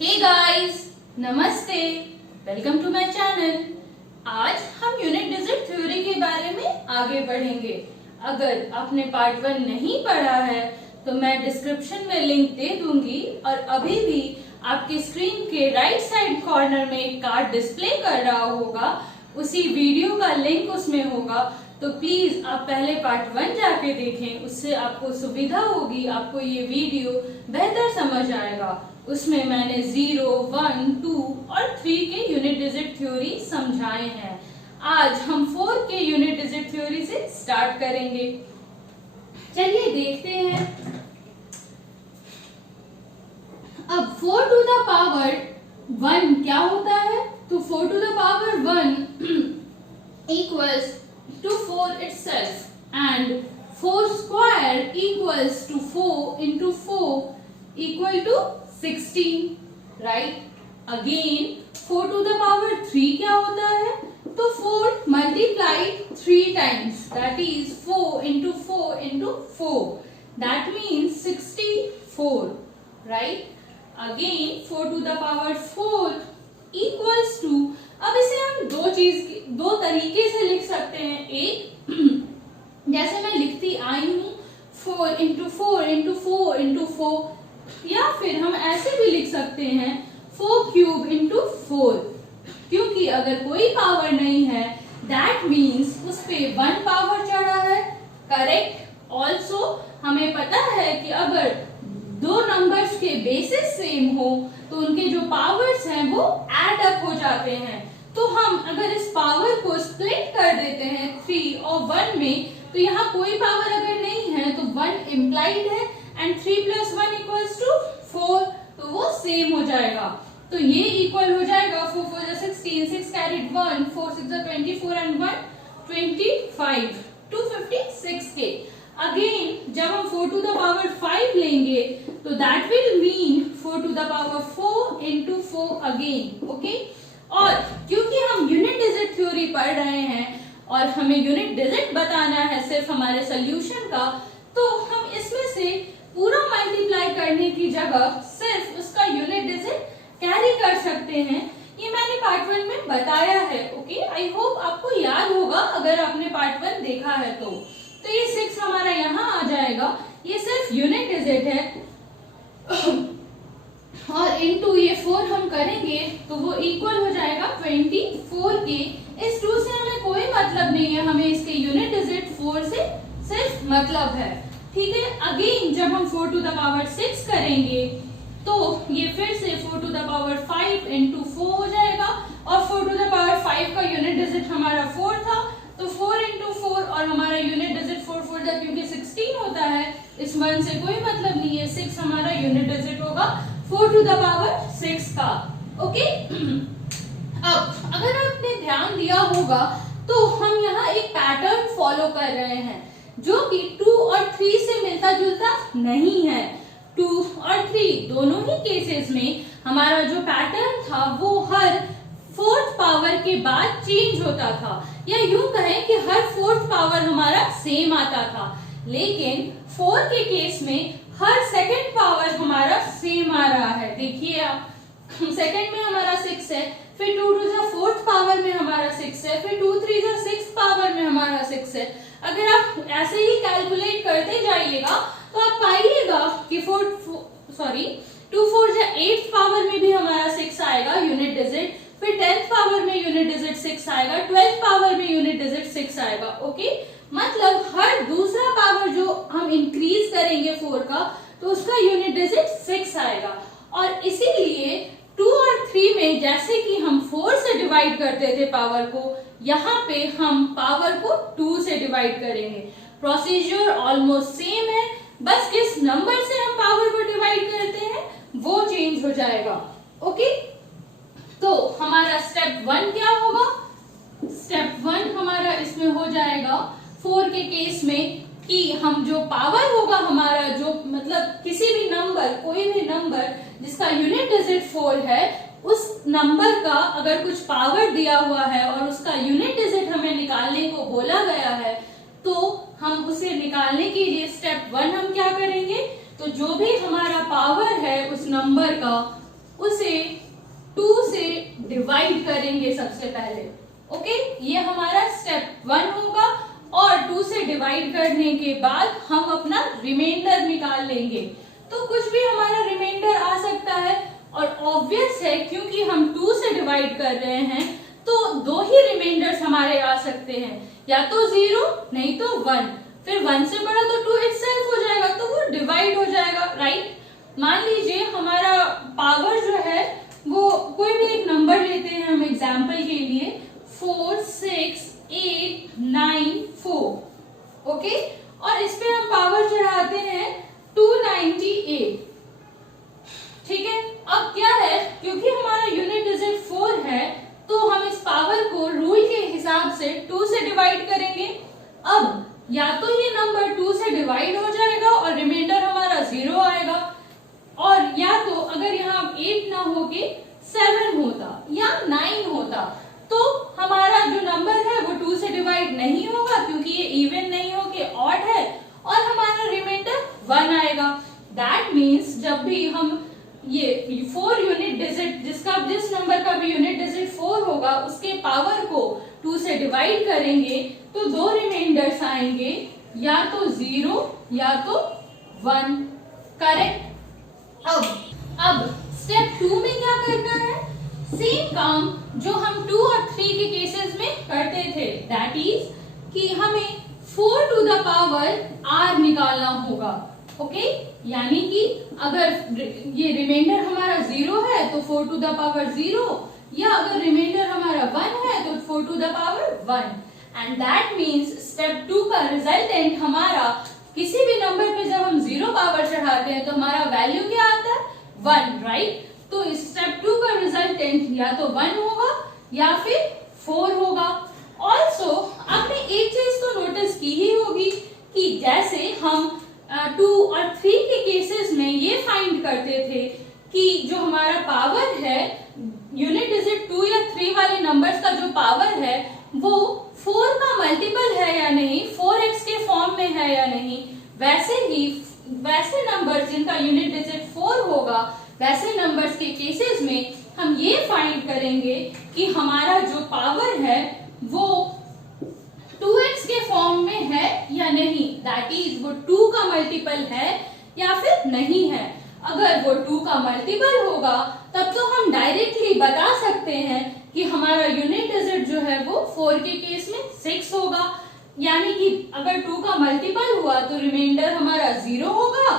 Hey guys, नमस्ते, welcome to my channel. आज हम यूनिट डिजिट थ्योरी के बारे में आगे बढ़ेंगे। अगर आपने पार्ट 1 नहीं पढ़ा है तो मैं डिस्क्रिप्शन में लिंक दे दूंगी और अभी भी आपकी स्क्रीन के राइट साइड कॉर्नर में एक कार्ड डिस्प्ले कर रहा होगा, उसी वीडियो का लिंक उसमें होगा। तो प्लीज आप पहले पार्ट 1 जाके देखें, उससे आपको सुविधा होगी, आपको ये वीडियो बेहतर समझ आएगा। उसमें मैंने 0, 1, 2 और 3 के यूनिट डिजिट थ्योरी समझाए हैं। आज हम 4 के यूनिट डिजिट थ्योरी से स्टार्ट करेंगे। चलिए देखते हैं। अब 4 टू द पावर 1 क्या होता है? तो 4 to the power 1 equals to 4 itself and 4 square equals to 4 into 4 equal to 16, right? Again 4 to the power 3 क्या होता है? तो 4 multiplied 3 times, that is 4 into 4 into 4, that means 64, right? Again 4 to the power 4 equals to, अब इसे हम दो तरीके से लिख सकते हैं। एक जैसे मैं लिखती आई हूं 4 into 4 into 4 into 4, या फिर हम ऐसे भी लिख सकते हैं 4 क्यूब into 4, क्योंकि अगर कोई पावर नहीं है दैट मीन्स उस पे 1 पावर चढ़ा है, करेक्ट। ऑल्सो हमें पता है कि अगर दो नंबर्स के बेसिस सेम हो तो उनके जो पावर्स हैं वो ऐड अप हो जाते हैं। तो हम अगर इस पावर को स्प्लिट कर देते हैं 3 और 1 में, तो यहाँ कोई पावर अगर नहीं है तो 1 इम्प्लाइड है एंड 3 + 1 इक्वल्स टू 4, तो वो सेम हो जाएगा। तो ये इक्वल हो जाएगा 4 4 जा 16, 6 कैरीड 1, 4 6 जा 24 एंड 1 25, 256 के। अगेन जब हम 4 टू द पावर 5 लेंगे तो that will mean 4 to the power 4 into 4 again, okay. और क्योंकि हम यूनिट डिजिट थ्योरी पढ़ रहे हैं और हमें यूनिट डिजिट बताना है सिर्फ हमारे सोल्यूशन का, तो हम इसमें से पूरा मल्टीप्लाई करने की जगह सिर्फ उसका यूनिट डिजिट कैरी कर सकते हैं। ये मैंने पार्ट 1 में बताया है, ओके। आई होप आपको याद होगा अगर आपने पार्ट 1 देखा है तो ये 6 हमारा यहाँ आ जाएगा, ये सिर्फ यूनिट डिजिट है। और इनटू ये 4 हम करेंगे तो वो इक्वल हो जाएगा 24 के। इस 2 से हमें कोई मतलब नहीं है, हमें इसके यूनिट डिजिट 4 से सिर्फ मतलब है, ठीक है। अगेन जब हम 4 टू द पावर 6 करेंगे तो ये फिर से 4 टू द पावर 5 into 4 हो जाएगा, और 4 टू द पावर 5 का यूनिट डिजिट हमारा 4 था, तो 4 into 4 और हमारा यूनिट डिजिट 4 4 जा क्योंकि 16 होता है, इस 1 से कोई मतलब नहीं है, 6 हमारा यूनिट डिजिट होगा 4 टू द पावर 6 का, ओके। अब अगर आपने ध्यान दिया होगा तो हम यहाँ एक पैटर्न फॉलो कर रहे हैं जो कि 2 और 3 से मिलता जुलता नहीं है। 2 और 3 दोनों ही केसेस में हमारा जो पैटर्न था वो हर 4th पावर के बाद चेंज होता था, या यूं कहें कि हर 4th पावर हमारा सेम आता था। लेकिन 4 के केस में हर 2nd पावर हमारा सेम आ रहा है। देखिए आप, 2nd में हमारा 6 है, फिर 2 टू जा 4th पावर में हमारा 6 है, फिर 2 3 जा 6th पावर में हमारा 6 है। अगर आप ऐसे ही कैलकुलेट करते जाइएगा तो आप पाइएगा कि 2 4 जा 8th पावर में भी हमारा 6 आएगा यूनिट डिजिट, फिर 10th पावर में यूनिट डिजिट 6 आएगा, 12th पावर में यूनिट डिजिट 6 आएगा, ओके। मतलब हर दूसरा पावर जो हम इंक्रीज करेंगे 4 का तो उसका यूनिट डिजिट 6 आएगा। और इसीलिए 2 और 3 में जैसे कि हम 4 से डिवाइड करते थे पावर को, यहाँ पे हम पावर को 2 से डिवाइड करेंगे। प्रोसीजर ऑलमोस्ट सेम है, बस किस नंबर से हम पावर को डिवाइड करते हैं वो चेंज हो जाएगा, ओके। तो हमारा स्टेप 1 क्या होगा? स्टेप 1 हमारा इसमें हो जाएगा 4 के केस में कि हम जो पावर होगा हमारा, जो मतलब किसी भी नंबर, कोई भी नंबर जिसका यूनिट डिजिट 4 है, उस नंबर का अगर कुछ पावर दिया हुआ है और उसका यूनिट डिजिट हमें निकालने को बोला गया है, तो हम उसे निकालने के लिए स्टेप 1 हम क्या करेंगे? तो जो भी हमारा पावर है उस नंबर का उसे 2 से डिवाइड करेंगे सबसे पहले। ओके, ये हमारा स्टेप 1 होगा और 2 से डिवाइड करने के बाद हम अपना रिमाइंडर निकाल लेंगे। तो कुछ भी हमारा रिमाइंडर आ सकता है और ऑब्वियस है क्योंकि हम 2 से डिवाइड कर रहे हैं तो 2 ही रिमाइंडर्स हमारे आ सकते हैं, या तो 0 नहीं तो 1। फिर 1 से बड़ा तो 2 इटसेल्फ हो जाएगा, तो वो डिवाइड हो जाएगा, राइट। मान लीजिए हमारा पावर जो है वो कोई भी एक नंबर लेते हैं हम एग्जाम्पल के लिए, 4 6 8 9 4। ओके, और इस पे हम पावर चढ़ाते हैं 298। ठीक है, अब क्या है, क्योंकि हमारा यूनिट डिजिट 4 है तो हम इस पावर को रूल के हिसाब से 2 से डिवाइड करेंगे। अब या तो ये नंबर 2 से डिवाइड हो जाएगा और रिमाइंडर हमारा 0 आएगा, और या तो अगर यहाँ 8 ना होके 7 होता या 9 होता तो हमारा जो नंबर है वो 2 से डिवाइड नहीं होगा क्योंकि ये इवन नहीं हो के ऑड है, और हमारा रिमाइंडर 1 आएगा। दैट मीन्स जब भी हम ये 4 यूनिट डिजिट जिस नंबर का भी यूनिट डिजिट 4 होगा उसके पावर को 2 से डिवाइड करेंगे तो 2 रिमाइंडर्स आएंगे, या तो 0 या तो 1। करेक्ट। अब स्टेप 2 में क्या करना है, सेम काम जो हम 2 और 3 के केसेस में करते थे, दैट इज कि हमें 4 टू द पावर r निकालना होगा। ओके, यानी कि अगर ये रिमाइंडर हमारा 0 है तो 4 टू द पावर 0, या अगर रिमाइंडर हमारा 1 है तो 4 to the power 1। And that means step 2 का रिजल्टेंट हमारा किसी भी नंबर पे जब हम 0 पावर चढ़ाते हैं तो हमारा वैल्यू क्या आता है, 1, राइट। तो स्टेप 2 का रिजल्टेंट या तो 1 होगा या फिर 4 होगा। ऑल्सो आपने एक चीज तो नोटिस की ही होगी कि जैसे हम 2 और 3 के केसेस में ये फाइंड करते थे कि जो हमारा पावर है यूनिट डिजिट 2 या 3 वाले नंबर्स का जो पावर है वो 4 का मल्टीपल है या नहीं, 4x के फॉर्म में है या नहीं, वैसे नंबर्स जिनका यूनिट डिजिट 4 होगा वैसे नंबर्स के केसेस में हम ये फाइंड करेंगे कि हमारा जो पावर है वो 2x के फॉर्म में है या नहीं, दैट इज वो 2 का मल्टीपल है या फिर नहीं है। अगर वो 2 का मल्टीपल होगा तब तो हम डायरेक्टली बता सकते हैं कि हमारा यूनिट डिजिट जो है वो 4 के केस में 6 होगा, यानी कि अगर 2 का मल्टीपल हुआ तो रिमाइंडर हमारा 0 होगा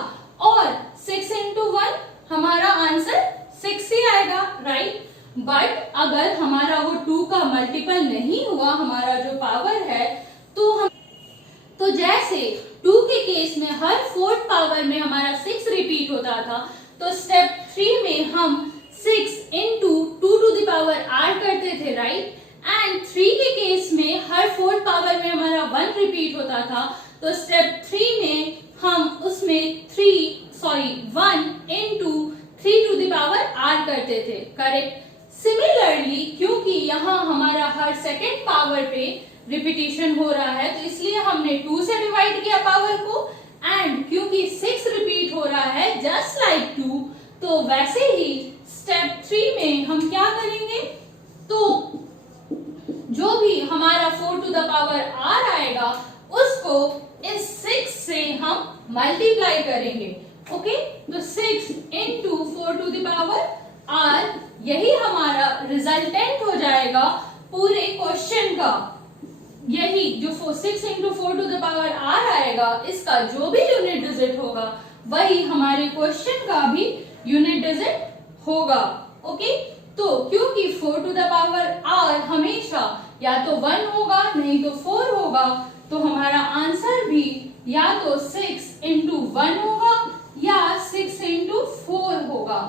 और 6 into 1 हमारा आंसर 6 ही आएगा, राइट। बट अगर हमारा वो 2 का मल्टीपल नहीं हुआ हमारा जो पावर है तो जैसे 2 के केस में हर 4th पावर में हमारा 6 रिपीट होता था, तो स्टेप 3 में हम 6 into 2 to the power r करते थे, राइट। एंड 3 के केस में हर 4th पावर में हमारा 1 रिपीट होता था, तो स्टेप 3 में हम उसमें 1 into 3 to the power r करते थे, करेक्ट। सिमिलरली क्योंकि यहाँ हमारा हर सेकेंड पावर पे रिपीटिशन हो रहा है तो इसलिए हमने 2 से डिवाइड किया पावर को, एंड क्योंकि 6 रिपीट हो रहा है जस्ट लाइक 2, तो वैसे ही स्टेप 3 में हम क्या करेंगे, तो जो भी हमारा 4 टू द पावर r आएगा उसको इस 6 से हम मल्टीप्लाई करेंगे। ओके, तो 6 into 4 to the power r, यही हमारा रिजल्टेंट हो जाएगा पूरे क्वेश्चन का। यही जो 6 into 4 to the power r आएगा इसका जो भी यूनिट डिजिट होगा वही हमारे क्वेश्चन का भी यूनिट डिजिट होगा। ओके, तो क्योंकि 4 टू द पावर r हमेशा या तो 1 होगा नहीं तो 4 होगा, तो हमारा आंसर भी या तो 6 into 1 होगा या 6 into 4 होगा।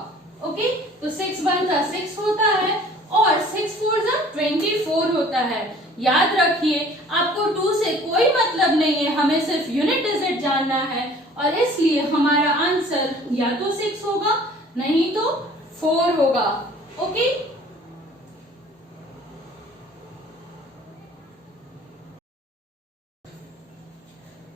ओके, तो 6 1 का 6 होता है और 6 4 जा 24 होता है। याद रखिए आपको 2 से कोई मतलब नहीं है, हमें सिर्फ यूनिट डिजिट जानना है और इसलिए हमारा आंसर या तो 6 होगा नहीं तो 4 होगा। ओके,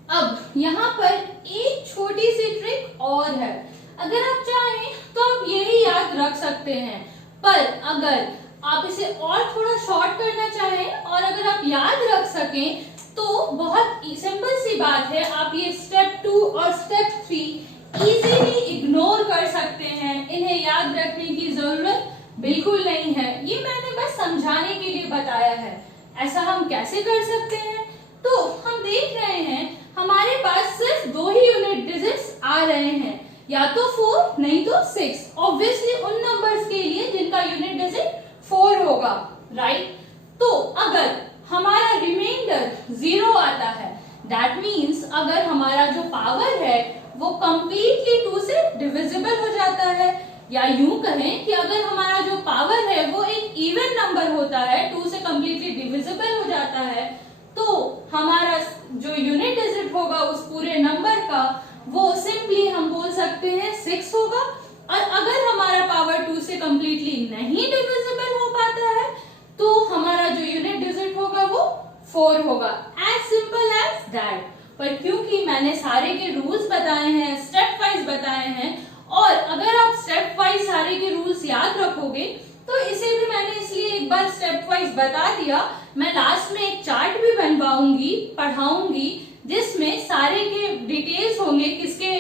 अब यहाँ पर एक छोटी सी ट्रिक और है, अगर आप चाहें तो आप यही याद रख सकते हैं। पर अगर आप इसे और थोड़ा शॉर्ट करना चाहें और अगर आप याद रख सकें तो बहुत सिंपल सी बात है, आप ये स्टेप 2 और स्टेप 3 इजीली इग्नोर कर सकते हैं। इन्हें याद रखने की जरूरत बिल्कुल नहीं है, ये मैंने बस समझाने के लिए बताया है। ऐसा हम कैसे कर सकते हैं? तो हम देख रहे हैं हमारे पास सिर्फ 2 ही यूनिट डिजिट्स आ रहे हैं, या तो 4 नहीं तो 6। ऑब्वियसली उन नंबर्स के लिए जिनका यूनिट डिजिट 4 होगा, राइट। तो अगर हमारा रिमाइंडर 0 आता है, दैट मीन्स अगर हमारा जो पावर है वो कंप्लीटली 2 से डिविजिबल हो जाता है, या यूं कहें कि अगर हमारा जो पावर है वो एक इवन नंबर होता है, 2 से कंप्लीटली डिविजिबल हो जाता है, तो हमारा जो यूनिट डिजिट होगा उस पूरे नंबर का वो सिंपली हम बोल सकते हैं 6 होगा। और अगर हमारा पावर 2 से कंप्लीटली नहीं डिविजिबल हो पाता है तो हमारा जो यूनिट डिजिट होगा वो 4 होगा। As simple as that. पर क्योंकि मैंने सारे के रूल्स बताए हैं, स्टेप वाइज बताए हैं, और अगर आप स्टेप वाइज सारे के रूल्स याद रखोगे तो इसे भी मैंने इसलिए एक बार स्टेप वाइज बता दिया। मैं लास्ट में एक चार्ट भी बनवाऊंगी, पढ़ाऊंगी, जिसमें सारे के डिटेल्स होंगे, किसके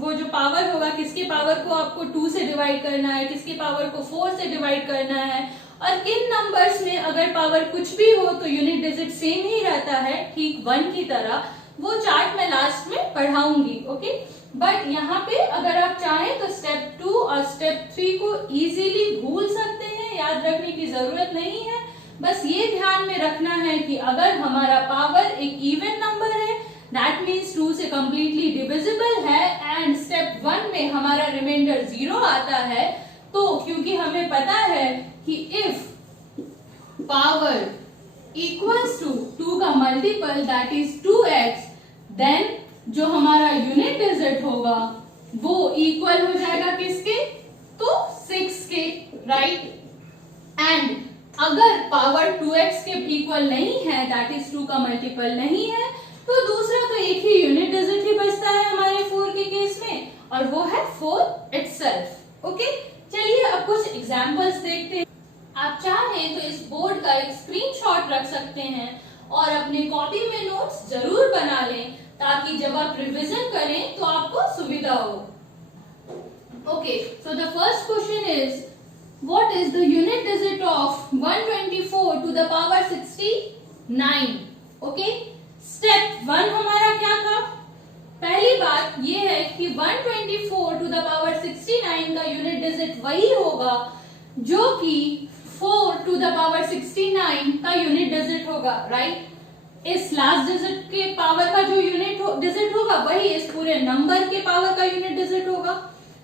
वो जो पावर होगा, किसके पावर को आपको 2 से डिवाइड करना है, किसके पावर को 4 से डिवाइड करना है, और किन नंबर्स में अगर पावर कुछ भी हो तो यूनिट डिजिट सेम ही रहता है, ठीक 1 की तरह। वो चार्ट मैं लास्ट में पढ़ाऊंगी, ओके। बट यहाँ पे अगर आप चाहें तो स्टेप 2 और स्टेप 3 को इजीली भूल सकते हैं, याद रखने की जरूरत नहीं है। बस ये ध्यान में रखना है कि अगर हमारा पावर एक इवन नंबर है, दैट मीन्स 2 से कंप्लीटली डिविजिबल है, एंड स्टेप 1 में हमारा रिमाइंडर 0 आता है, तो क्योंकि हमें पता है कि इफ पावर इक्वल्स टू 2 का multiple that is 2x, then जो हमारा यूनिट डिजिट होगा वो इक्वल हो जाएगा किसके? तो 6 के, राइट। एंड अगर पावर 2x के इक्वल नहीं है, दैट इज 2 का मल्टीपल नहीं है, तो दूसरा तो एक ही यूनिट डिजिट ही बचता है हमारे 4 के केस में, और वो है 4 इटसेल्फ, ओके। चलिए अब कुछ एग्जांपल्स देखते हैं। आप चाहें तो इस बोर्ड का एक स्क्रीनशॉट रख सकते हैं और अपने कॉपी में नोट्स जरूर बना लें, ताकि जब आप रिवीजन करें तो आपको सुविधा हो। Okay, so the first question is what is the unit digit of 124 to the power 69? Okay, step 1 हमारा क्या था? पहली बात ये है कि 124 टू द पावर 69 का यूनिट डिजिट वही होगा जो कि 4 टू द पावर 69 का यूनिट डिजिट होगा, राइट। इस लास्ट डिजिट के पावर का जो यूनिट डिजिट होगा वही इस पूरे नंबर के पावर का यूनिट डिजिट होगा,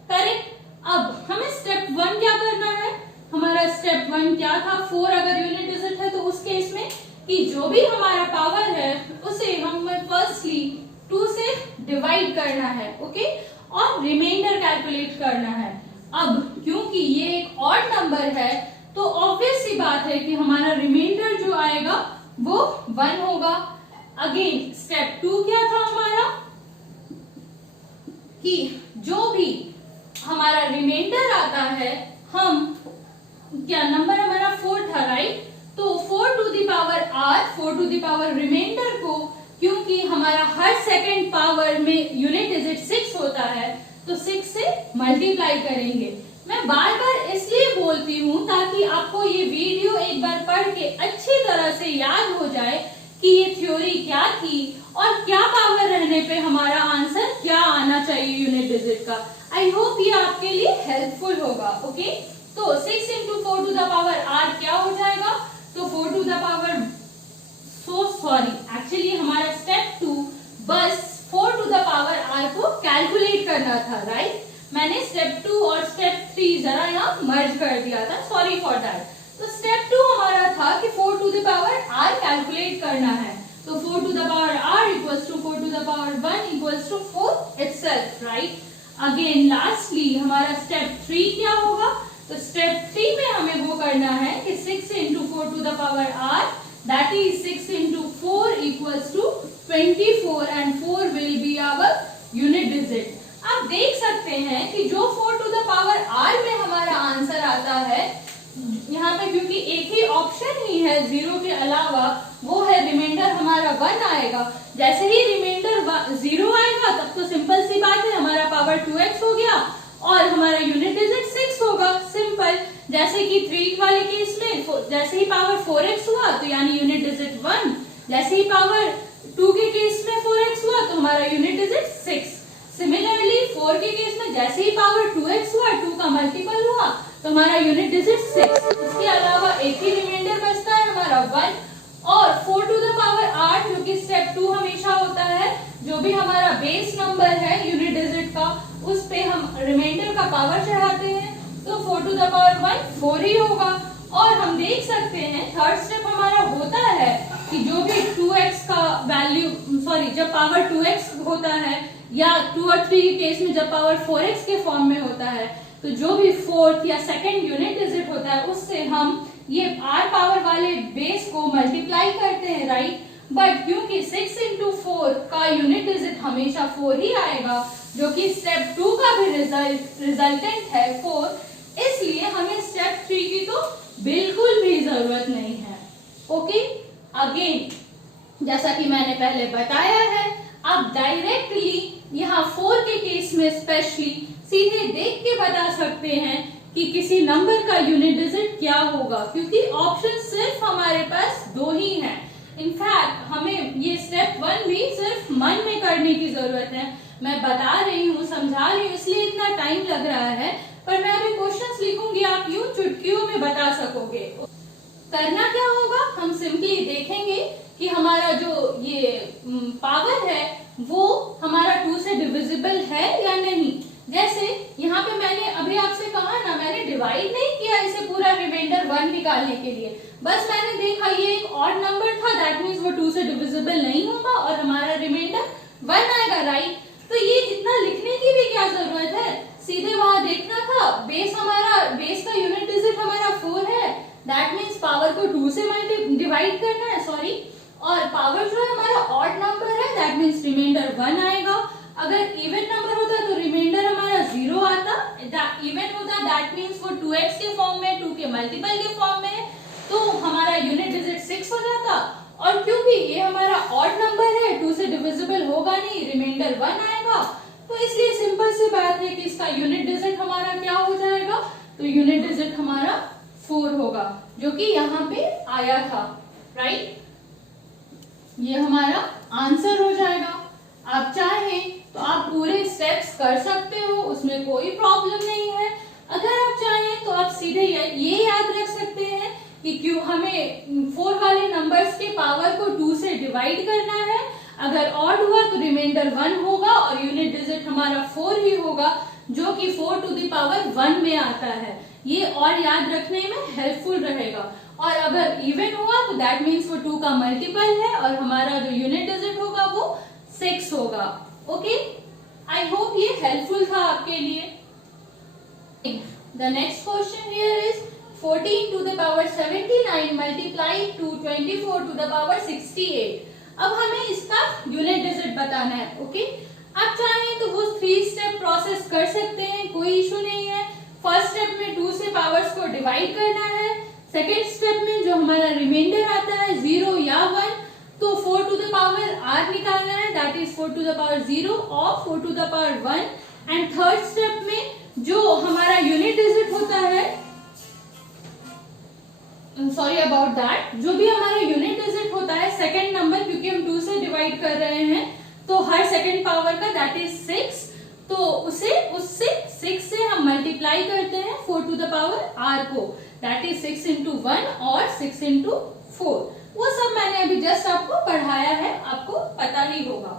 करेक्ट। अब हमें स्टेप 1 क्या करना है? हमारा स्टेप 1 क्या था? 4 अगर यूनिट डिजिट है तो उस केस में कि जो भी हमारा पावर है उसे हमें फर्स्टली 2 से डिवाइड करना है, ओके, और रिमाइंडर कैलकुलेट करना है। अब क्योंकि ये एक ऑड नंबर है तो ऑब्वियस सी बात है कि हमारा रिमाइंडर जो आएगा वो 1 होगा। अगेन स्टेप 2 क्या था हमारा? कि जो भी हमारा रिमाइंडर आता है, हम क्या नंबर हमारा 4 था, राइट। तो 4 to the power r, 4 to the power remainder को, क्योंकि हमारा हर सेकंड पावर में यूनिट डिजिट 6 होता है, तो 6 से मल्टीप्लाई करेंगे। मैं बार बार इसलिए बोलती हूँ ताकि आपको ये वीडियो एक बार पढ़ के अच्छी तरह से याद हो जाए कि ये थ्योरी क्या थी और क्या पावर रहने पे हमारा आंसर क्या आना चाहिए यूनिट डिजिट का। आई होप ये आपके लिए हेल्पफुल होगा, ओके। तो 6 into 4 to the power r क्या हो जाएगा? तो 4 to the power, एक्चुअली हमारा स्टेप 2 बस 4 to the power r को कैलकुलेट करना था, राइट। मैंने स्टेप 2 और स्टेप 3 जरा यहाँ मर्ज कर दिया था, सॉरी फॉर दैट। तो स्टेप 2 हमारा था कि 4 to the power r calculate करना है, तो 4 to the power r equals to 4 to the power 1 equals to 4 itself, right. Again lastly हमारा स्टेप 3 क्या होगा? तो स्टेप 3 में हमें वो करना है कि 6 into 4 to the power r, that is 6 into 4 equals to 24 and 4 will be our unit digit। आप देख सकते हैं कि जो 4 to the power r में हमारा क्योंकि एक ही ऑप्शन ही है 0 के अलावा, वो है रिमाइंडर हमारा 1 आएगा। जैसे ही रिमाइंडर 0 आएगा तब तो सिंपल सी बात है, हमारा पावर 2x हो गया और हमारा यूनिट डिजिट 6 होगा, सिंपल। जैसे कि 3 वाले केस में जैसे ही पावर 4x हुआ तो यानी यूनिट डिजिट 1, जैसे ही पावर 2 के केस में 4x हुआ तो हमारा यूनिट डिजिट 6। सिमिलरली 4 के केस में जैसे ही पावर 2x हुआ, 2 का मल्टीपल हुआ तो हमारा यूनिट डिजिट 6। उसके अलावा एक ही रिमाइंडर बचता है हमारा 1 और 4 टू द पावर 8 जो कि स्टेप 2 हमेशा होता है, जो भी हमारा बेस नंबर है यूनिट डिजिट का उस पे हम रिमाइंडर का पावर चढ़ाते हैं, तो 4 टू द पावर 1 4 ही होगा। और हम देख सकते हैं थर्ड स्टेप हमारा होता है कि जो भी 2x का वैल्यू जब पावर 2x होता है या 2 और 3 के केस में जब पावर 4x के फॉर्म में होता है, तो जो भी फोर्थ या सेकंड यूनिट डिजिट होता है उससे हम ये r पावर वाले बेस को मल्टीप्लाई करते हैं, राइट। बट क्योंकि 6 into 4 का यूनिट डिजिट हमेशा 4 ही आएगा, जो कि स्टेप 2 का भी रिजल्टेंट है 4, इसलिए हमें स्टेप 3 की तो बिल्कुल भी जरूरत नहीं है। ओके, अगेन जैसा कि मैंने पहले बताया है, आप डायरेक्टली यहाँ 4 के केस में स्पेशली सीधे देख के बता सकते हैं कि किसी नंबर का यूनिट डिजिट क्या होगा, क्योंकि ऑप्शन सिर्फ हमारे पास 2 ही हैं। इनफैक्ट हमें ये स्टेप 1 भी सिर्फ मन में करने की जरूरत है। मैं बता रही हूँ, समझा रही हूँ, इसलिए इतना टाइम लग रहा है, पर मैं अभी क्वेश्चंस लिखूंगी, आप यूं चुटकियों में बता सकोगे। करना क्या होगा, हम सिंपली देखेंगे कि हमारा जो ये पावर है वो हमारा 2 से डिविजिबल है या नहीं। जैसे यहाँ पे मैंने अभी आपसे कहा ना, मैंने डिवाइड नहीं किया इसे पूरा रिमाइंडर 1 निकालने के लिए, बस मैंने देखा ये एक ऑड नंबर था, दैट मीन्स वो 2 से डिविजिबल नहीं होगा और हमारा रिमाइंडर 1 आएगा, राइट। तो ये इतना लिखने की भी क्या जरूरत है, सीधे वहां देखना था। बेस का यूनिट डिजिट हमारा 4 है, दैट मीन्स पावर को 2 से डिवाइड करना है, सॉरी, और पावर जो है हमारा ऑड नंबर है, दैट मीन्स रिमाइंडर 1 आएगा। अगर इवन नंबर होता तो रिमाइंडर हमारा 0 आता, इवन होता दैट मीन्स वो 2x के फॉर्म में, 2 के मल्टीपल के फॉर्म में, तो हमारा यूनिट डिजिट 6 हो जाता। और क्योंकि ये हमारा ऑड नंबर है, 2 से डिविजिबल होगा नहीं, रिमाइंडर 1 आएगा, तो इसलिए सिंपल सी बात है कि इसका यूनिट डिजिट हमारा क्या हो जाएगा, तो यूनिट डिजिट हमारा 4 होगा, जो कि यहाँ पे आया था, राइट। ये हमारा आंसर हो जाएगा। आप चाहें तो आप पूरे स्टेप्स कर सकते हो, उसमें कोई प्रॉब्लम नहीं है। अगर आप चाहें तो आप सीधे ये याद रख सकते हैं कि क्यों हमें 4 वाले नंबर्स के पावर को 2 से डिवाइड करना है। अगर ऑड हुआ तो रिमाइंडर 1 होगा और यूनिट डिजिट हमारा 4 ही होगा, जो कि 4 टू द पावर 1 में आता है। ये और याद रखने में हेल्पफुल रहेगा। और अगर इवन हुआ तो दैट मीन्स वो 2 का मल्टीपल है और हमारा जो यूनिट डिजिट होगा वो 6 होगा। ओके, आई होप ये हेल्पफुल था आपके लिए। The next question here is 14 to the power 79 multiply to 24 to the power 68। अब हमें इसका यूनिट डिजिट बताना है। ओके, आप चाहें तो वो 3 स्टेप प्रोसेस कर सकते हैं, कोई इशू नहीं है। फर्स्ट स्टेप में 2 से पावर्स को डिवाइड करना है। सेकेंड स्टेप में जो हमारा रिमाइंडर आता है 0 या 1, तो 4 टू द पावर r निकालना है, that is 4 to the power 0 और 4 to the power 1। And third step में जो हमारा यूनिट डिजिट होता है, सॉरी अबाउट दैट, जो भी हमारा यूनिट डिजिट होता है सेकंड नंबर, क्योंकि हम 2 से डिवाइड कर रहे हैं तो हर सेकंड पावर का दैट इज 6, तो उससे 6 से हम मल्टीप्लाई करते हैं 4 टू द पावर r को, दैट इज 6 into 1 और 6 into 4। वो सब मैंने अभी जस्ट आपको पढ़ाया है, आपको पता ही होगा।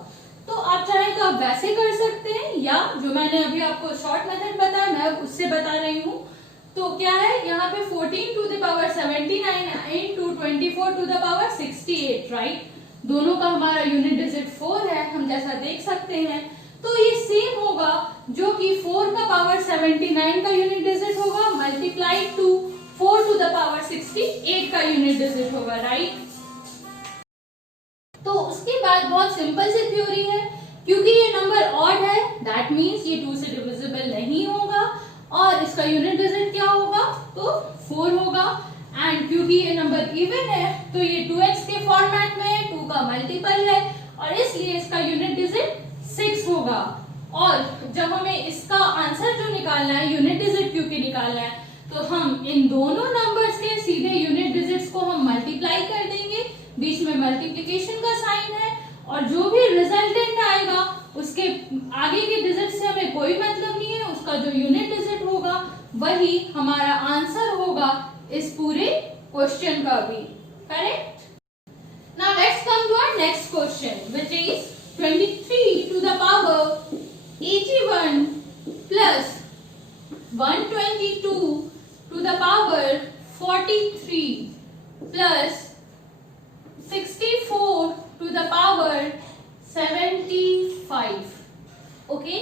तो आप चाहें तो आप वैसे कर सकते हैं, या जो मैंने अभी आपको शॉर्ट मेथड बताया मैं उससे बता रही हूँ। तो क्या है यहाँ पे 14 to the power 79 into 24 to the power 68, right. दोनों का हमारा यूनिट डिजिट 4 है, हम जैसा देख सकते हैं। तो ये सेम होगा जो कि 4 का पावर 79 का यूनिट डिजिट होगा multiply to 4 to the power 68 का यूनिट डिजिट होगा, राइट। तो उसके बाद बहुत सिंपल सी थ्योरी है, क्योंकि ये नंबर ऑड है दैट मीन्स ये 2 से डिविजिबल नहीं होगा और इसका यूनिट डिजिट क्या होगा, तो 4 होगा। एंड क्योंकि ये नंबर इवन है तो ये 2x के फॉर्मेट में है, 2 का मल्टीपल है और इसलिए इसका यूनिट डिजिट 6 होगा। और जब हमें इसका आंसर जो निकालना है यूनिट डिजिट क्योंकि निकालना है तो हम इन दोनों नंबर्स के सीधे यूनिट डिजिट्स को हम मल्टीप्लाई कर देंगे, बीच में मल्टीप्लिकेशन का साइन है और जो भी रिजल्टेंट आएगा उसके आगे के डिजिट से हमें कोई मतलब नहीं है, उसका जो यूनिट डिजिट होगा वही हमारा आंसर होगा इस पूरे क्वेश्चन का भी। Correct? Now let's come to our next question which is 23 to the power 81 plus 122 to the power 43 plus 64 to the power 75। Okay,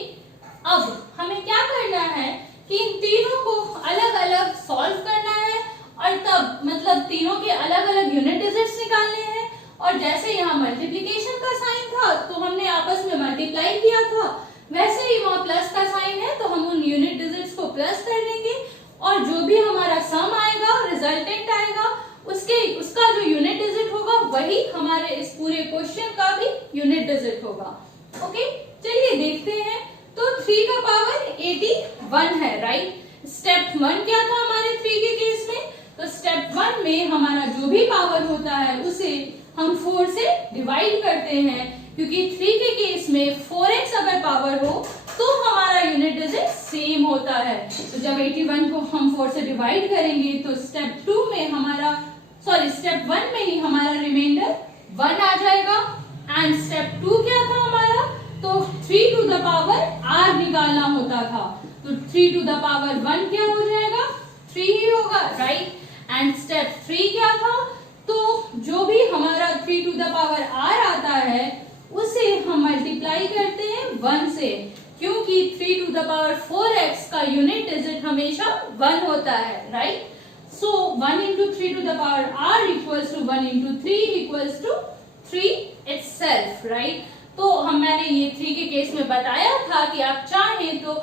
अब हमें क्या करना है कि इन तीनों को अलग अलग सॉल्व करना है और तब मतलब तीनों के अलग अलग यूनिट डिजिट्स निकालने हैं। और जैसे यहाँ मल्टीप्लिकेशन का साइन था तो हमने आपस में मल्टीप्लाई किया था, वैसे ही वहाँ प्लस का साइन है तो हम उन यूनिट डिजिट्स को प्लस कर लेंगे और जो भी हमारा सम आएगा रिजल्टेंट आएगा उसका जो यूनिट डिजिट होगा वही हमारे इस पूरे क्वेश्चन का भी यूनिट डिजिट होगा। ओके, चलिए देखते हैं। तो 3 का पावर 81 है, राइट। स्टेप 1 क्या था हमारे 3 के केस में? तो स्टेप 1 में हमारा जो भी पावर होता है उसे हम 4 से डिवाइड करते हैं, क्योंकि 3 के केस में 4x अगर पावर हो तो हमारा यूनिट डिजिट सेम होता है। तो जब 81 को हम 4 से डिवाइड करेंगे तो स्टेप 1 में ही हमारा रिमाइंडर 1 आ जाएगा। एंड स्टेप 2 क्या था हमारा? तो 3 टू द पावर r निकालना होता था, तो 3 टू द पावर 1 क्या हो जाएगा? 3 ही होगा, राइट। एंड स्टेप 3 क्या था? तो जो भी हमारा 3 टू द पावर r आता है उसे हम मल्टीप्लाई करते हैं 1 से, क्योंकि 3 टू द पावर 4x का यूनिट डिजिट हमेशा 1 होता है, right. So 1 into 3 to the power r equals to 1 into 3 equals to 3 itself, right। तो मैंने ये 3 के केस में बताया था कि आप चाहें तो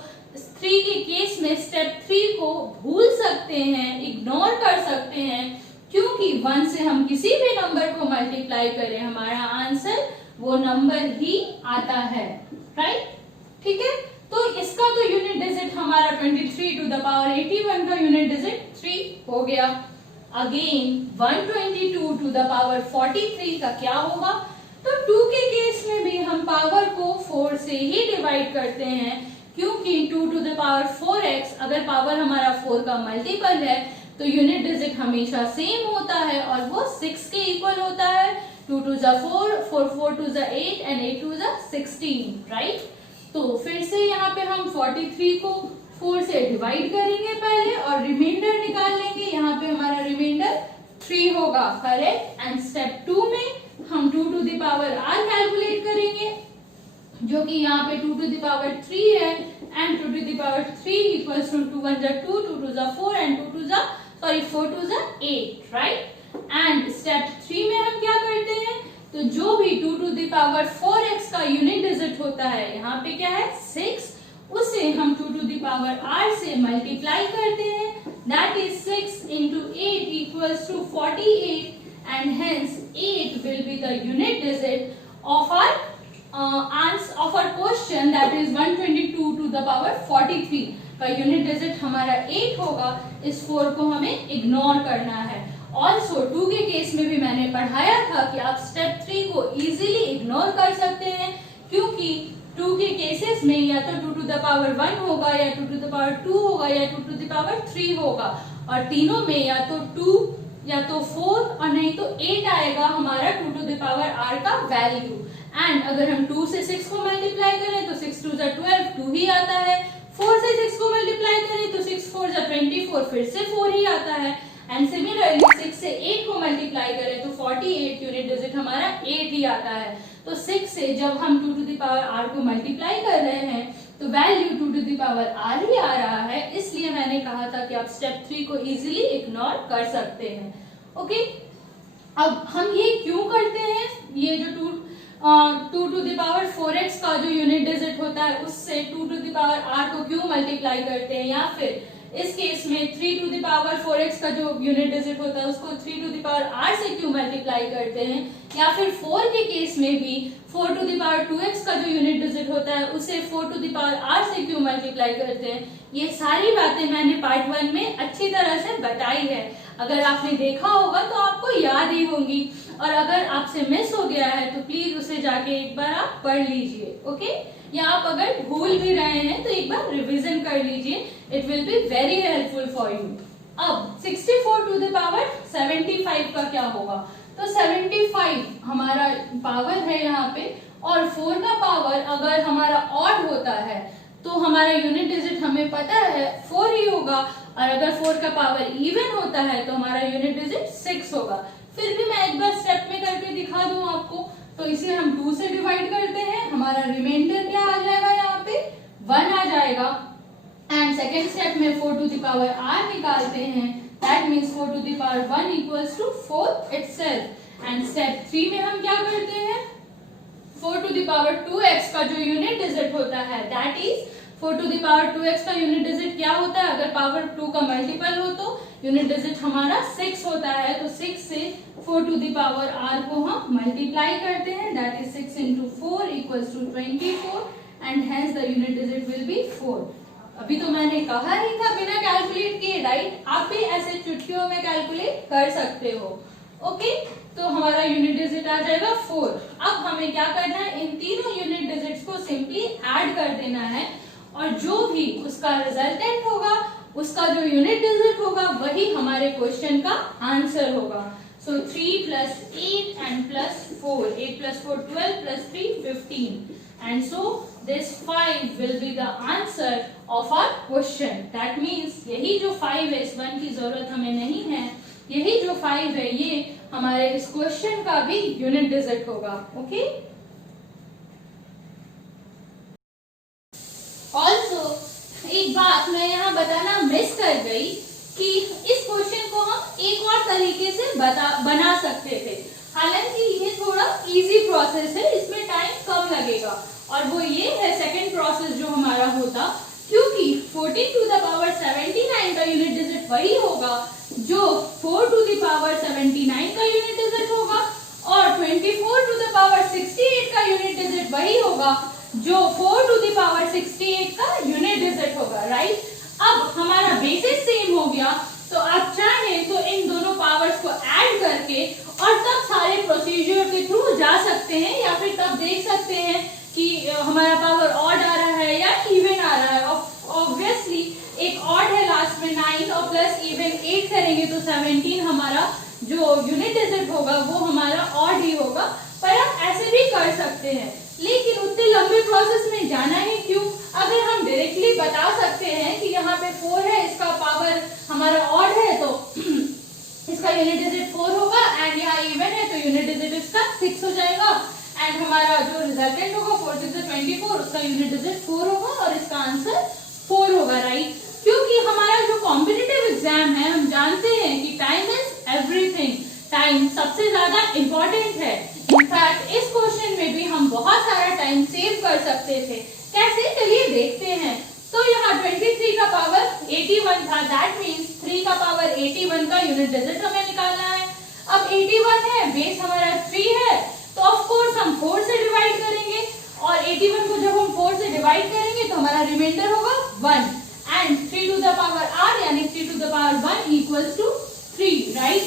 3 के केस में स्टेप 3 को भूल सकते हैं, इग्नोर कर सकते हैं, क्योंकि 1 से हम किसी भी नंबर को मल्टीप्लाई करें हमारा आंसर वो नंबर ही आता है, राइट। ठीक है, तो इसका तो यूनिट डिजिट हमारा 23 टू द पावर 81 का यूनिट डिजिट 3 हो गया। अगेन 122 टू द पावर 43 का क्या होगा? तो 2 के केस में भी हम पावर को 4 से ही डिवाइड करते हैं, क्योंकि 2 टू द पावर 4x अगर पावर हमारा 4 का मल्टीपल है तो यूनिट डिजिट हमेशा सेम होता है और वो 6 के इक्वल होता है। 2 to the 4, 4 to the 8 and 8 to the 16, right. तो फिर से यहाँ पे हम 43 को 4 से डिवाइड करेंगे पहले और रिमाइंडर निकाल लेंगे। यहाँ पे हमारा रिमाइंडर 3 होगा, करेक्ट। एंड स्टेप 2 में हम 2 to the power r calculate करेंगे, जो कि यहाँ पे 2 टू द पावर 3 है and 2 to the power 3 equals to 2 1 जा 2, 2 2 जा 4 एंड 4 टू जा 8, राइट। एंड स्टेप 3 में हम क्या करते हैं? तो जो भी 2 टू द पावर 4x का यूनिट डिजिट होता है, यहाँ पे क्या है 6, उसे हम 2 टू द पावर r से मल्टीप्लाई करते हैं, that is 6 into 8 equals to 48 and hence 8 will be the unit digit of our question, that is 122 to the power 43 का यूनिट डिजिट हमारा 8 होगा। इस 4 को हमें इग्नोर करना है। ऑल्सो 2 के केस में भी मैंने पढ़ाया था कि आप स्टेप 3 को इजीली इग्नोर कर सकते हैं, क्योंकि 2 के केसेस में या तो 2 टू द पावर 1 होगा या 2 टू द पावर 2 होगा या 2 टू द पावर 3 होगा, और तीनों में या तो 2 या तो 4 और नहीं तो 8 आएगा हमारा 2 टू द पावर r का वैल्यू। एंड अगर हम 2 से 6 को मल्टीप्लाई करें तो 6 2 जा 12, 2 ही आता है। 4 से 6 को मल्टीप्लाई करें तो 6 4 जा 24, फिर से 4 ही आता है। एंड सिमिलरली 6 से 8 को मल्टीप्लाई करें तो 48, यूनिट डिजिट हमारा 8 ही आता है। तो 6 से जब हम 2 टू द पावर r को मल्टीप्लाई कर रहे हैं तो value 2 to the power r ही आ रहा है, इसलिए मैंने कहा था कि आप स्टेप 3 को इजीली इग्नोर कर सकते हैं। ओके, अब हम ये क्यों करते हैं? ये जो 2 टू द पावर 4x का जो यूनिट डिजिट होता है उससे 2 टू द पावर r को क्यों मल्टीप्लाई करते हैं, या फिर इस केस में 3 टू द पावर 4x का जो यूनिट डिजिट होता है उसको 3 टू द पावर r से क्यों मल्टीप्लाई करते हैं, या फिर 4 के केस में भी 4 टू द पावर 2x का जो यूनिट डिजिट होता है उसे 4 टू द पावर r से क्यों मल्टीप्लाई करते हैं। ये सारी बातें मैंने पार्ट 1 में अच्छी तरह से बताई है। अगर आपने देखा होगा तो आपको याद ही होंगी, और अगर आपसे मिस हो गया है तो प्लीज उसे जाके एक बार आप पढ़ लीजिए। ओके, या आप अगर भूल भी रहे हैं तो एक बार रिवीजन कर लीजिए, it will be very helpful for you. अब 64 टू द पावर 75 का क्या होगा, तो 75 हमारा पावर है यहाँ पे, और 4 का पावर अगर हमारा ऑड होता है तो हमारा यूनिट डिजिट हमें पता है 4 ही होगा, और अगर 4 का पावर इवन होता है तो हमारा यूनिट डिजिट 6 होगा। फिर भी मैं एक बार स्टेप में करके दिखा दूं आपको, तो इसे हम 2 से डिवाइड करते हैं, हमारा रिमाइंडर क्या आ जाएगा, यहाँ पे 1 आ जाएगा। एंड सेकेंड स्टेप में 4 टू द पावर r निकालते हैं, that means 4 to the power 1 equals to 4 itself. And step 3 में हम क्या करते हैं, 4 टू द पावर 2x का जो यूनिट डिजिट होता है, that is 4 to the power 2x का यूनिट डिजिट क्या होता है, अगर पावर 2 का मल्टीपल हो तो यूनिट डिजिट हमारा 6 होता है, तो 6 से 4 टू द पावर r को हम मल्टीप्लाई करते हैं, that is 6 into 4 equals to 24 and hence the unit digit will be 4। अभी तो मैंने कहा ही था बिना कैलकुलेट किए, राइट, आप भी ऐसे चुटकियों में कैलकुलेट कर सकते हो। ओके, तो हमारा यूनिट डिजिट आ जाएगा 4। अब हमें क्या करना है, इन तीनों यूनिट डिजिट्स को सिंपली ऐड कर देना है, और जो भी उसका रिजल्टेंट होगा, उसका जो यूनिट डिजिट होगा, वही हमारे क्वेश्चन का आंसर होगा। सो 3 plus 8 and plus 4, 8 plus 4 12 plus 3 15, and so this 5 will be the answer of our question। That means यही जो 5 है, इस 1 की जरूरत हमें नहीं है, यही जो 5 है ये हमारे इस क्वेश्चन का भी यूनिट डिजिट होगा। ओके, ऑल्सो एक बात मैं यहाँ बताना मिस कर गई कि इस क्वेश्चन को हम एक और तरीके से बना सकते थे, हालांकि ये थोड़ा इजी प्रोसेस है, इसमें टाइम कम लगेगा, और वो ये है सेकंड प्रोसेस जो हमारा होता, क्योंकि 14 टू द पावर 79 का यूनिट डिजिट वही होगा जो 4 टू द पावर 79 का यूनिट डिजिट होगा, और 24 टू द पावर 68 का यूनिट डिजिट वही होगा जो 4 टू द पावर 68 का यूनिट डिजिट होगा, राइट। अब हमारा बेसिस सेम हो गया, तो आप चाहें तो इन दोनों पावर्स को ऐड करके और तब सारे प्रोसीजर के थ्रू जा सकते हैं, या फिर तब देख सकते हैं कि हमारा पावर ऑड आ रहा है या इवन आ रहा है। ऑब्वियसली एक ऑड है लास्ट में 9, और प्लस इवन 8 करेंगे तो 17 हमारा जो यूनिट डिजिट होगा वो हमारा ऑड ही होगा, पर आप ऐसे भी कर सकते हैं, लेकिन उतने लंबे प्रोसेस में जाना ही क्यों, अगर हम डायरेक्टली बता सकते हैं कि यहाँ पे 4 है, इसका पावर हमारा ऑड है तो इसका यूनिट डिजिट 4 होगा, एंड यहाँ इवन है तो यूनिट डिजिट इसका 6 हो जाएगा, एंड हमारा जो रिजल्टेंट होगा 4 6 24, उसका यूनिट डिजिट 4 होगा और इसका आंसर 4 होगा, राइट। क्योंकि हमारा जो कॉम्पिटिटिव एग्जाम है, हम जानते हैं कि टाइम इज एवरीथिंग, टाइम सबसे ज्यादा इम्पोर्टेंट है। इनफैक्ट इस क्वेश्चन में भी हम बहुत सारा टाइम सेव कर सकते थे, कैसे, चलिए देखते हैं। तो यहाँ 23 का पावर 81 था, दैट मीन्स 3 का पावर 81 का यूनिट डिजिट हमें निकालना है। अब 81 है, बेस हमारा 3 है, तो ऑफ कोर्स हम 4 से डिवाइड करेंगे, और 81 को जब हम 4 से डिवाइड करेंगे तो हमारा रिमाइंडर होगा 1, and 3 to the power r यानी 3 to the power 1 equals to 3, right.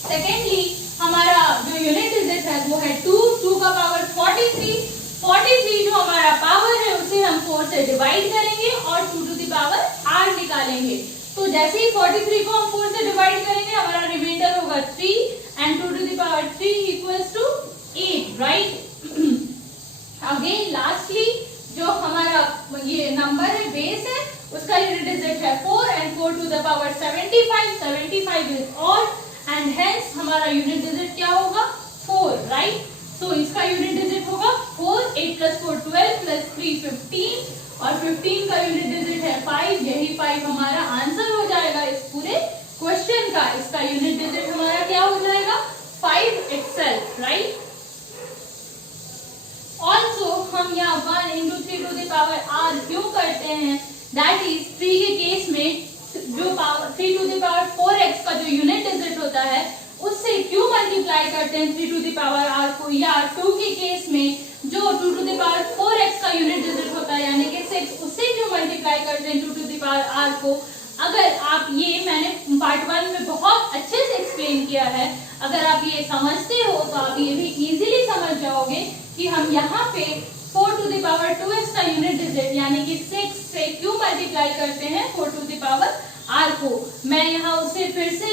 Secondly हमारा जो यूनिट डिजिट है वो है 2 का पावर 43 जो हमारा पावर है उसे हम 4 से डिवाइड करेंगे और 2 टू द पावर r निकालेंगे। तो जैसे ही 43 को हम 4 से डिवाइड करेंगे हमारा रिमाइंडर होगा 3, and 2 to the power 3 equals to 8, right. Again lastly जो हमारा ये नंबर है, बेस है, उसका यूनिट डिजिट है 4, and 4 to the power 75 is odd, and hence हमारा यूनिट डिजिट क्या होगा 4, राइट। तो इसका यूनिट डिजिट होगा 4, 8 plus 4 12 plus 3 15, और 15 का यूनिट डिजिट है 5, यही 5 हमारा आंसर हो जाएगा इस पूरे क्वेश्चन का। इसका यूनिट डिजिट हमारा क्या हो जाएगा 5 itself, राइट। ऑल्सो हम यहाँ 1 into 3 to the power r क्यों करते हैं, दैट इज 3 के केस में 3⁴x का जो यूनिट डिजिट होता है उससे क्यों मल्टीप्लाई करते हैं 3⁻r को, या 2 के केस में जो 2⁴x का यूनिट डिजिट होता है यानी कि 6, उससे क्यों मल्टीप्लाई करते हैं 2⁻r को। अगर आप ये मैंने पार्ट 1 में बहुत अच्छे से एक्सप्लेन किया है, अगर आप ये समझते हो तो आप ये भी इजीली समझ जाओगे कि हम यहाँ पे 4⁻2x का यूनिट डिजिट यानी कि 6 से क्यों मल्टीप्लाई करते हैं 4⁻r को। मैं यहाँ उसे फिर से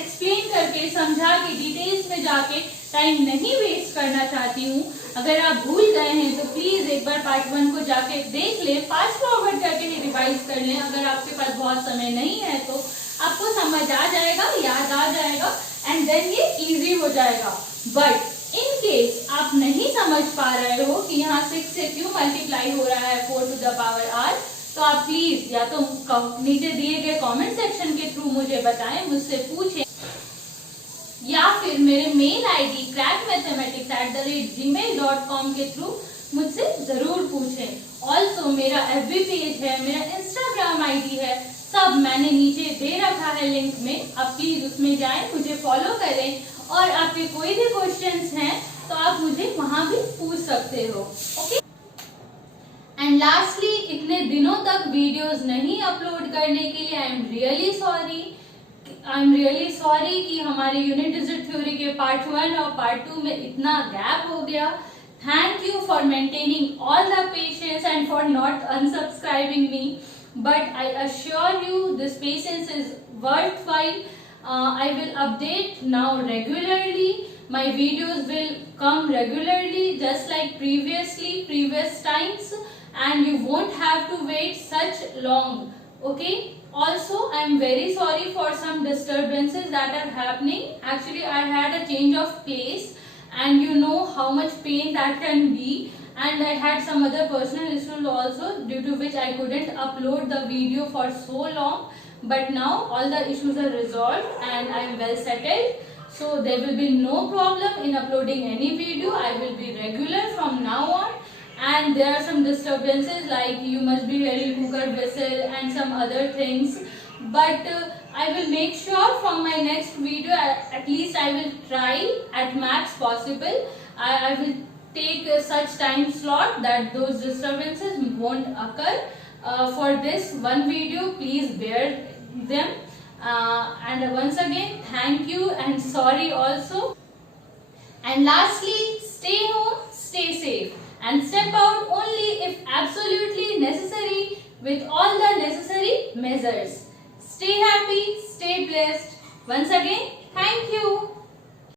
एक्सप्लेन करके समझा के डिटेल्स में जाके टाइम नहीं वेस्ट करना चाहती हूँ। अगर आप भूल गए हैं तो प्लीज एक बार पार्ट 1 को जाके देख लें, फास्ट फॉरवर्ड करके ही रिवाइज कर लें। अगर आपके पास बहुत समय नहीं है तो आपको समझ आ जाएगा, याद आ जाएगा एंड देन ये इजी हो जाएगा। बट इन केस आप नहीं समझ पा रहे हो कि यहाँ 6 से क्यों मल्टीप्लाई हो रहा है 4⁻r, तो आप प्लीज या तो नीचे दिए गए कमेंट सेक्शन के थ्रू मुझे बताएं, मुझसे पूछें, या फिर मेरे मेल आईडी crackmathematics@gmail.com के थ्रू मुझसे जरूर पूछें। ऑल्सो मेरा FB पेज है, मेरा Instagram ID है, सब मैंने नीचे दे रखा है लिंक में, आप प्लीज उसमें जाएं, मुझे फॉलो करें और आपके कोई भी क्वेश्चंस हैं तो आप मुझे वहां भी पूछ सकते हो। ओके। एंड लास्टली, इतने दिनों तक वीडियोस नहीं अपलोड करने के लिए आई एम रियली सॉरी कि हमारे यूनिट डिजिट थ्योरी के पार्ट 1 और पार्ट 2 में इतना गैप हो गया। Thank you for maintaining all the patience and for not अनसब्सक्राइबिंग me, but I assure you this patience is worthwhile. I will update now regularly. My videos will come regularly just like previous times, and you won't have to wait such long. Okay. Also, I am very sorry for some disturbances that are happening. Actually, I had a change of place and you know how much pain that can be, and I had some other personal issues also due to which I couldn't upload the video for so long. But now all the issues are resolved and I am well settled, so there will be no problem in uploading any video. I will be regular from now on, and there are some disturbances like you must be hearing cooker whistle and some other things, but I will make sure from my next video, at least I will try at max possible. I will take such time slot that those disturbances won't occur. For this one video, please bear them, and once again thank you and sorry also. And lastly, stay home, stay safe, and step out only if absolutely necessary with all the necessary measures. Stay happy, stay blessed. Once again, thank you.